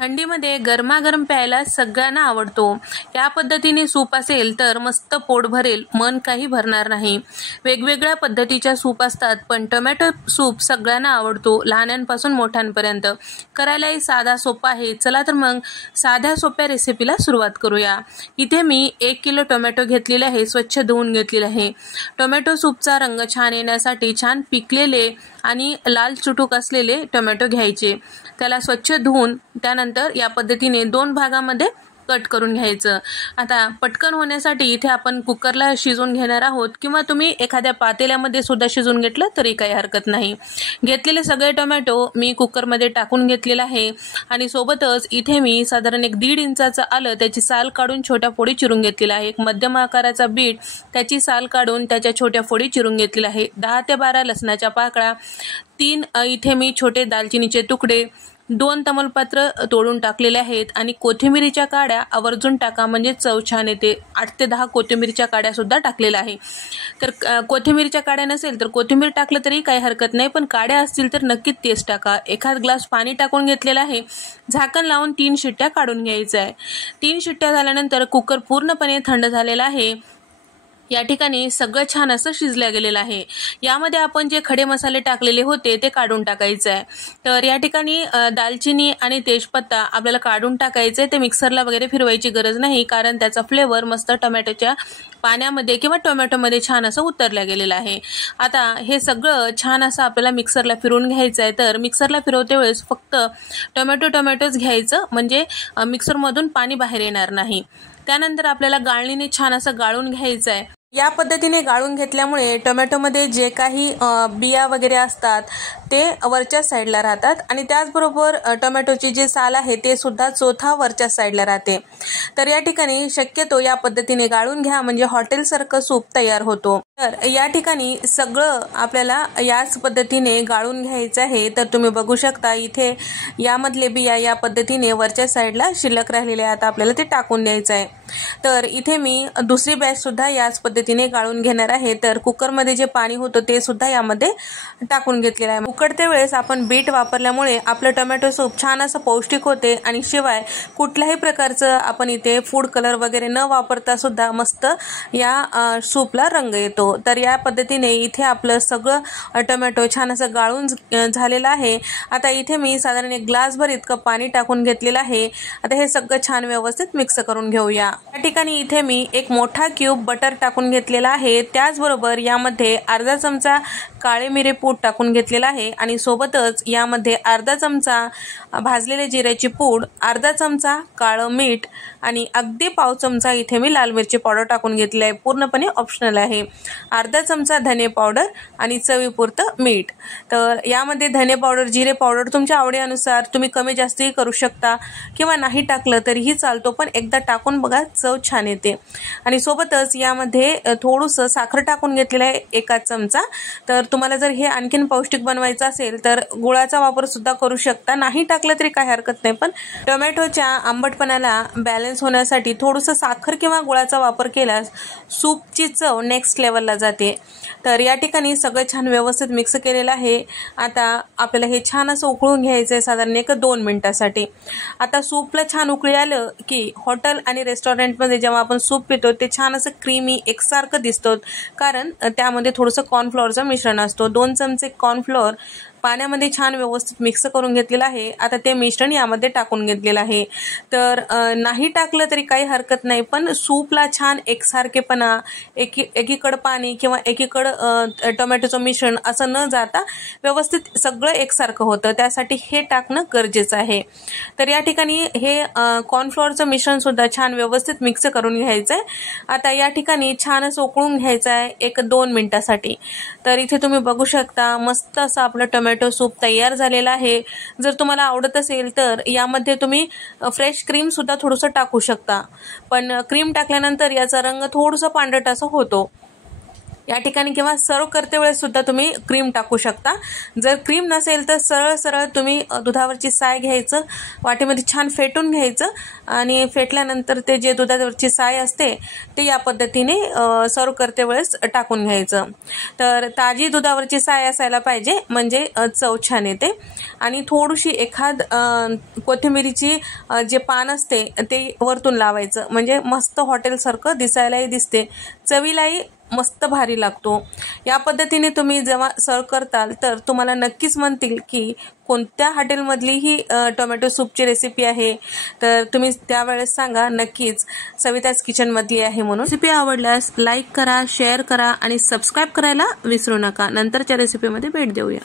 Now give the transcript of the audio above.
थंडीमध्ये गरमागरम प्यायला सगळ्यांना आवडतो। या पद्धतीने सूप असेल तर मस्त पोट भरेल, मन काही भरणार नाही। वेगवेगळ्या पद्धतीच्या सूप असतात, पण टोमॅटो सूप सगळ्यांना आवडतो, लहानांपासून मोठ्यांपर्यंत। करायलाही साधा सोपा आहे। चला तर मग साध्या सोप्या रेसिपीला सुरुवात करूया। इथे मी 1 किलो टोमॅटो घेतलेले आहे, स्वच्छ धुवून घेतलेले आहे। टोमॅटो सूपचा रंग छान येण्यासाठी छान पिकलेले आणि लाल चुटूक असलेले टोमॅटो घ्यायचे। त्याला स्वच्छ धुवून त्यानंतर या पद्धतीने 2 भागामध्ये कट करून घ्यायचं। आता पटकन होण्यासाठी इथे आपण कुकरला शिजवून घेणार आहोत, किंवा तुम्ही एखाद्या पातेल्यामध्ये सुद्धा शिजवून घेतलं तरी काही हरकत नाही। घेतलेले सगळे टोमॅटो मी कुकरमध्ये टाकून घेतलेला आहे आणि सोबतच इथे मी साधारण 1.5 इंचाचं आलं त्याची साल काढून छोट्या फोडी चिरून घेतलेला आहे। एक मध्यम आकाराचा बीट त्याची साल काढून त्याच्या छोट्या फोडी चिरून घेतलेला आहे। 10 ते 12 लसणाच्या पाकळ्या, 3 इथे मी छोटे दालचिनीचे तुकडे, 2 तमालपत्र तोडून टाकलेले आहेत आणि कोथिंबीरीच्या काड्या आवर्जून टाका, म्हणजे चव छान येते। 8 ते 10 कोथिंबीरीच्या काड्या सुद्धा टाकलेल्या आहे। तर कोथिंबीरीच्या काड्या नसेल तर कोथिंबीर टाकलं तरी काही हरकत नाही, पण काड्या असतील तर नक्कीच तेच टाका। एखाद ग्लास पाणी टाकून घेतलेलं आहे। झाकण लावून 3 शिट्ट्या काढून घ्यायचं आहे। 3 शिट्ट्या झाल्यानंतर कुकर पूर्णपणे थंड झालेला आहे। या ठिकाणी सगळं छान असं शिजल्या गेलेलं आहे। यामध्ये आपण जे खडे मसाले टाकलेले होते ते काढून टाकायचे आहे। तर या ठिकाणी दालचिनी आणि तेजपत्ता आपल्याला काढून टाकायचे, ते मिक्सरला वगैरे फिरवायची गरज नाही, कारण त्याचा फ्लेवर मस्त टोमॅटोच्या पाण्यामध्ये किंवा टोमॅटोमध्ये छान असं उतरल्या गेलेलं आहे। आता हे सगळं छान असं आपल्याला मिक्सरला फिरवून घ्यायचं आहे। तर मिक्सरला फिरवते वेळेस फक्त टोमॅटोच घ्यायचं, म्हणजे मिक्सरमधून पाणी बाहेर येणार नाही। त्यानंतर आपल्याला गाळणीने छान असं गाळून घ्यायचं आहे। या पद्धतीने गाळून घेतल्यामुळे टोमॅटोमध्ये जे काही बिया वगैरे असतात ते वरच्या साईडला राहतात आणि त्याचबरोबर टोमॅटोची जे साल आहे ते सुद्धा चोथा वरच्या साईडला राहते। तर या ठिकाणी शक्यतो या पद्धतीने गाळून घ्या, म्हणजे हॉटेलसारखं सूप तयार होतो। तर या ठिकाणी सगळं आपल्याला याच पद्धतीने गाळून घ्यायचं आहे। तर तुम्ही बघू शकता इथे यामधले बिया या पद्धतीने वरच्या साईडला शिल्लक राहिलेले आहेत, आपल्याला ते टाकून द्यायचं आहे। तर इथे मी दुसरी बॅच सुद्धा याच पद्धतीने गाळून घेणार आहे। तर कुकरमध्ये जे पाणी होतं ते सुद्धा यामध्ये टाकून घेतलेलं आहे। उकडते वेळेस आपण बीट वापरल्यामुळे आपलं टोमॅटो सूप छान असं पौष्टिक होते आणि शिवाय कुठल्याही प्रकारचं आपण इथे फूड कलर वगैरे न वापरता सुद्धा मस्त या सूपला रंग येतो। तर या पद्धतीने इथे आपलं सगळं टोमॅटो छान असं गाळून झालेलं आहे। आता इथे मी साधारण 1 ग्लासभर इतकं पाणी टाकून घेतलेलं आहे। आता हे सगळं छान व्यवस्थित मिक्स करून घेऊया। या ठिकाणी इथे मी एक मोठा क्यूब बटर टाकून घेतलेला आहे। त्याचबरोबर यामध्ये अर्धा चमचा काळे मिरे पूड टाकून घेतलेला आहे आणि सोबतच यामध्ये अर्धा चमचा भाजलेले जिऱ्याची पूड, अर्धा चमचा काळं मीठ आणि अगदी पाव चमचा इथे मी लाल मिरची पावडर टाकून घेतली आहे, पूर्णपणे ऑप्शनल आहे। अर्धा चमचा धने पावडर आणि चवीपुरतं मीठ। तर यामध्ये धने पावडर, जिरे पावडर तुमच्या आवडीनुसार तुम्ही कमी जास्तही करू शकता किंवा नाही टाकलं तरीही चालतो, पण एकदा टाकून बघा, चव छान येते। आणि सोबतच यामध्ये थोडंसं साखर टाकून घेतलेलं आहे, 1 चमचा। तर तुम्हाला जर हे आणखीन पौष्टिक बनवायचं असेल तर गुळाचा वापर सुद्धा करू शकता, नाही टाकलं तरी काही हरकत नाही, पण टोमॅटोच्या आंबटपणाला बॅलन्स होण्यासाठी थोडंसं साखर किंवा गुळाचा वापर केल्यास सूपची चव नेक्स्ट लेवलला जाते। तर या ठिकाणी सगळं छान व्यवस्थित मिक्स केलेलं आहे। आता आपल्याला हे छान असं उकळून घ्यायचं आहे, साधारण 1-2 मिनिटासाठी। आता सूपला छान उकळी आलं की हॉटेल आणि रेस्टॉरंटमध्ये जेव्हा आपण सूप पितो ते छान असं क्रीमी एकसारखं दिसतं, कारण त्यामध्ये थोडंसं कॉर्नफ्लॉवरचं मिश्रण असतो। 2 चमचे कॉर्नफ्लॉवर पाण्यामध्ये छान व्यवस्थित मिक्स करून घेतलेलं आहे। आता ते मिश्रण यामध्ये टाकून घेतलेलं आहे। तर नाही टाकलं तरी काही हरकत नाही, पण सूपला छान एकसारखेपणा, एकीकडं पाणी किंवा एकीकडं टोमॅटोचं मिश्रण असं न जाता व्यवस्थित सगळं एकसारखं होतं, त्यासाठी हे टाकणं गरजेचं आहे। तर या ठिकाणी हे कॉर्नफ्लॉवरचं मिश्रण सुद्धा छान व्यवस्थित मिक्स करून घ्यायचं आहे। आता या ठिकाणी छान असं उकळून घ्यायचं आहे 1-2 मिनिटासाठी। तर इथे तुम्ही बघू शकता मस्त असं आपलं टोमॅटो सूप तयार झालेला आहे। जर तुम्हाला आवडत असेल तर यामध्ये तुम्ही फ्रेश क्रीम सुद्धा थोडंसं टाकू शकता, पण क्रीम टाकल्यानंतर याचा रंग थोडंसं पांढरट असं होतो। या ठिकाणी किंवा सर्व करते वेळेस सुद्धा तुम्ही क्रीम टाकू शकता. जर क्रीम नसेल तर सरळ सरळ तुम्ही दुधावरची साय घ्यायचं, वाटीमध्ये छान फेटून घ्यायचं आणि फेटल्यानंतर ते जे दुधावरची साय असते ते या पद्धतीने सर्व करते वेळेस टाकून घ्यायचं. तर ताजी दुधावरची साय असायला पाहिजे, म्हणजे चव छान येते. आणि थोडीशी एखाद कोथिंबीरीची जे पान असते ते वरतून लावायचं, म्हणजे मस्त हॉटेलसारखं दिसायलाही दिसते, चवीलाही मस्त भारी लागतो. या पद्धतीने तुम्ही जेव्हा सर्व करताल तर तुम्हाला नक्कीच म्हणतील की कोणत्या हॉटेलमधली ही टोमॅटो सूपची रेसिपी आहे. तर तुम्ही त्यावेळेस सांगा नक्कीच सविताज किचनमधली आहे म्हणून. रेसिपी आवडल्यास लाईक करा, शेअर करा आणि सबस्क्राईब करायला विसरू नका. नंतरच्या रेसिपीमध्ये भेट देऊया.